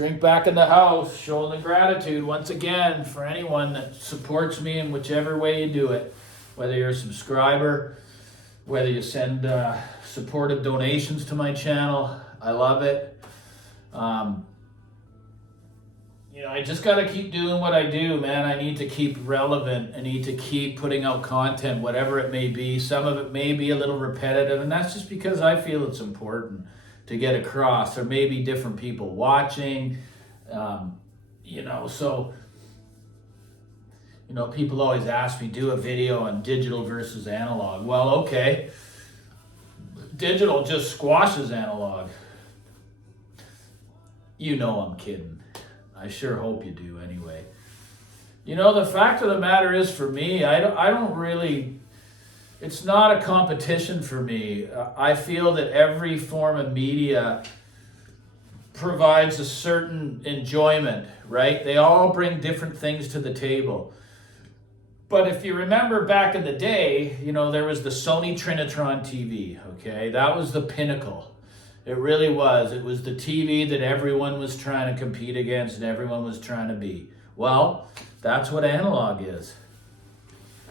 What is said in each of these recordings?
Drink back in the house, showing the gratitude once again for anyone that supports me in whichever way you do it. Whether you're a subscriber, whether you send supportive donations to my channel, I love it. I just got to keep doing what I do, man. I need to keep relevant. I need to keep putting out content, whatever it may be. Some of it may be a little repetitive, and that's just because I feel it's important to get across. There may be different people watching, people always ask me, do a video on digital versus analog. Well, okay. Digital just squashes analog. I'm kidding. I sure hope you do anyway. The fact of the matter is, for me, I don't really, it's not a competition for me. I feel that every form of media provides a certain enjoyment, right? They all bring different things to the table. But if you remember back in the day, there was the Sony Trinitron TV, okay? That was the pinnacle. It really was. It was the TV that everyone was trying to compete against and everyone was trying to be. Well, that's what analog is.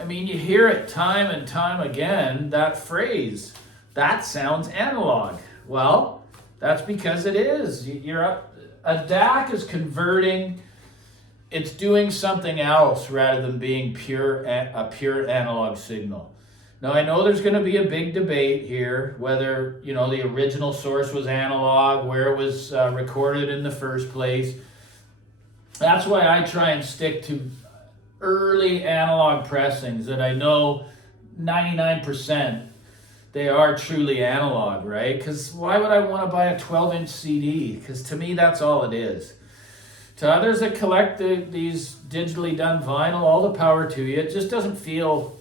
You hear it time and time again, that phrase, that sounds analog. Well, that's because it is. A DAC is converting, it's doing something else rather than being a pure analog signal. Now, I know there's going to be a big debate here whether, the original source was analog, where it was recorded in the first place. That's why I try and stick to early analog pressings that I know 99% they are truly analog, right? Because why would I want to buy a 12-inch CD? Because to me, that's all it is. To others that collect these digitally done vinyl, all the power to you. It just doesn't feel...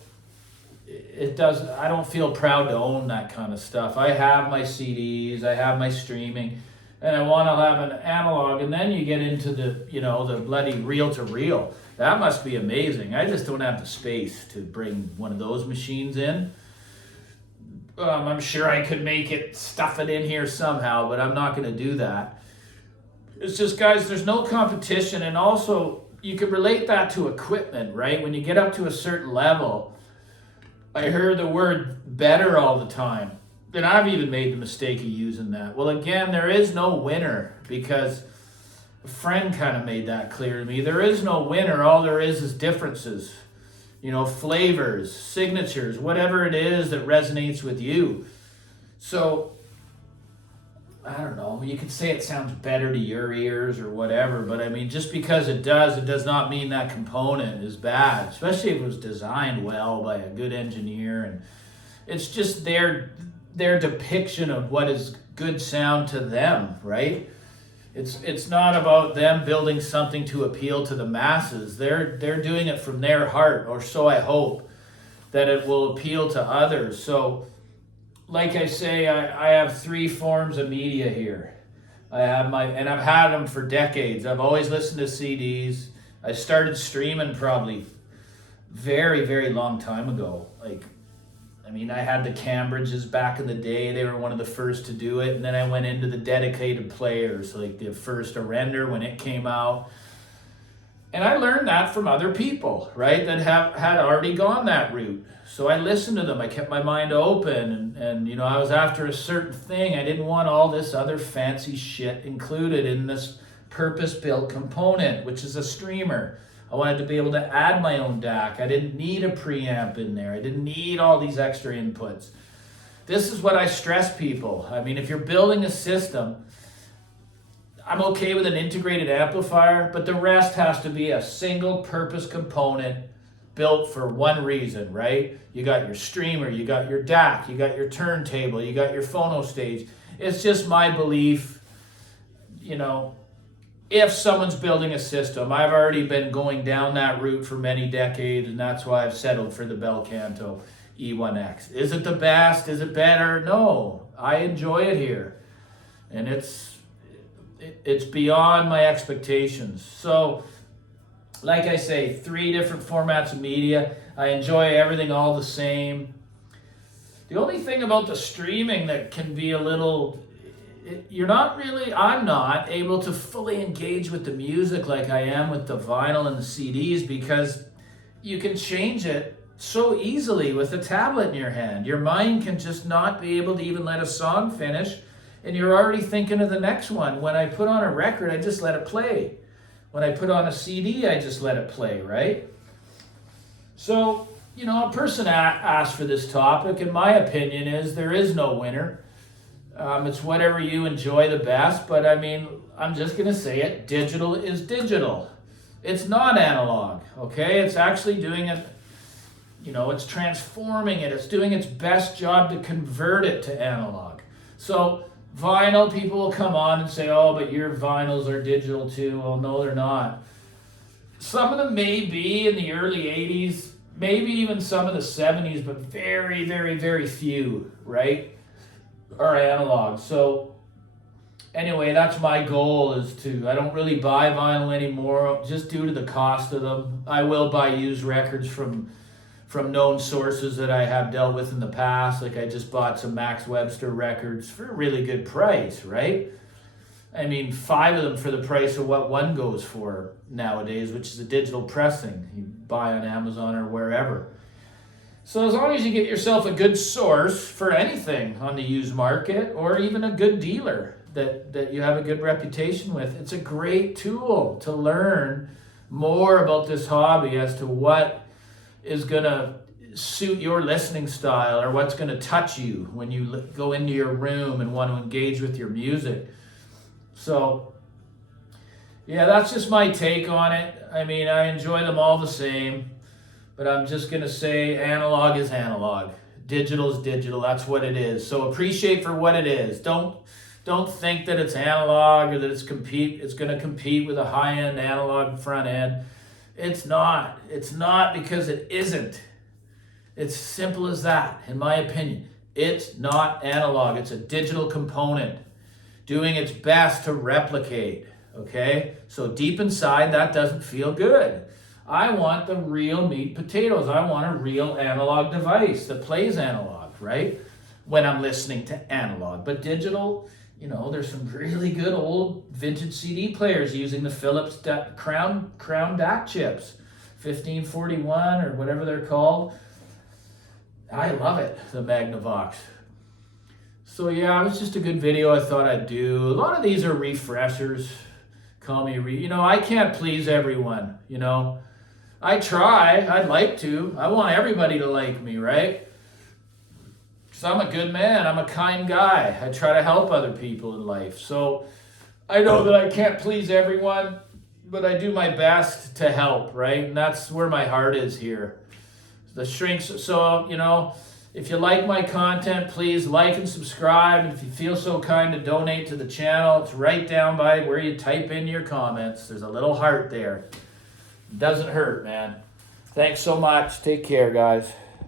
I don't feel proud to own that kind of stuff. I have my CDs, I have my streaming, and I want to have an analog, and then you get into the bloody reel-to-reel. That must be amazing. I just don't have the space to bring one of those machines in. I'm sure I could stuff it in here somehow, but I'm not going to do that. It's just, guys, there's no competition, and also you could relate that to equipment, right? When you get up to a certain level, I heard the word better all the time. And I've even made the mistake of using that. Well, again, there is no winner, because a friend kind of made that clear to me. There is no winner. All there is differences. Flavors, signatures, whatever it is that resonates with you. So, I don't know. You could say it sounds better to your ears or whatever, but just because it does not mean that component is bad, especially if it was designed well by a good engineer. And it's just their depiction of what is good sound to them, right? It's not about them building something to appeal to the masses. They're doing it from their heart, or so I hope, that it will appeal to others. So, like I say, I have three forms of media here. And I've had them for decades. I've always listened to CDs. I started streaming probably very, very long time ago. I had the Cambridges back in the day. They were one of the first to do it. And then I went into the dedicated players, like the first Arender when it came out. And I learned that from other people, right, that had already gone that route. So I listened to them. I kept my mind open, and I was after a certain thing. I didn't want all this other fancy shit included in this purpose-built component, which is a streamer. I wanted to be able to add my own DAC. I didn't need a preamp in there. I didn't need all these extra inputs. This is what I stress people. If you're building a system, I'm okay with an integrated amplifier, but the rest has to be a single purpose component built for one reason, right? You got your streamer, you got your DAC, you got your turntable, you got your phono stage. It's just my belief, if someone's building a system, I've already been going down that route for many decades, and that's why I've settled for the Bel Canto E1X. Is it the best? Is it better? No, I enjoy it here. And it's beyond my expectations. So, like I say, 3 different formats of media. I enjoy everything all the same. The only thing about the streaming that can be a little I'm not able to fully engage with the music like I am with the vinyl and the CDs, because you can change it so easily with a tablet in your hand. Your mind can just not be able to even let a song finish, and you're already thinking of the next one. When I put on a record, I just let it play. When I put on a CD, I just let it play, right? So, a person asked for this topic, and my opinion is there is no winner. It's whatever you enjoy the best, but I mean, I'm just going to say it. Digital is digital. It's not analog, okay? It's actually doing it, it's transforming it. It's doing its best job to convert it to analog. So vinyl, people will come on and say, oh, but your vinyls are digital too. Well, no, they're not. Some of them may be in the early 80s, maybe even some of the 70s, but very, very, very few, right, are analog. So anyway, that's my goal, I don't really buy vinyl anymore, just due to the cost of them. I will buy used records from known sources that I have dealt with in the past. Like I just bought some Max Webster records for a really good price, right? I mean, 5 of them for the price of what one goes for nowadays, which is a digital pressing you buy on Amazon or wherever. So as long as you get yourself a good source for anything on the used market, or even a good dealer that you have a good reputation with, it's a great tool to learn more about this hobby as to what is going to suit your listening style, or what's going to touch you when you go into your room and want to engage with your music. So, yeah, that's just my take on it. I mean, I enjoy them all the same, but I'm just going to say analog is analog. Digital is digital. That's what it is. So appreciate for what it is. Don't think that it's analog, or that it's going to compete with a high-end analog front end. It's not. It's not, because it isn't. It's simple as that, in my opinion. It's not analog. It's a digital component doing its best to replicate, okay? So deep inside, that doesn't feel good. I want the real meat potatoes. I want a real analog device that plays analog, right? When I'm listening to analog. But digital, there's some really good old vintage CD players using the Philips Crown DAC chips, 1541 or whatever they're called. I love it, the Magnavox. So yeah, it was just a good video I thought I'd do. A lot of these are refreshers. Call me, I can't please everyone, I try, I'd like to. I want everybody to like me, right? Because I'm a good man, I'm a kind guy. I try to help other people in life. So I know that I can't please everyone, but I do my best to help, right? And that's where my heart is here. The shrinks, so, if you like my content, please like and subscribe. And if you feel so kind to donate to the channel, it's right down by where you type in your comments. There's a little heart there. It doesn't hurt, man. Thanks so much. Take care, guys.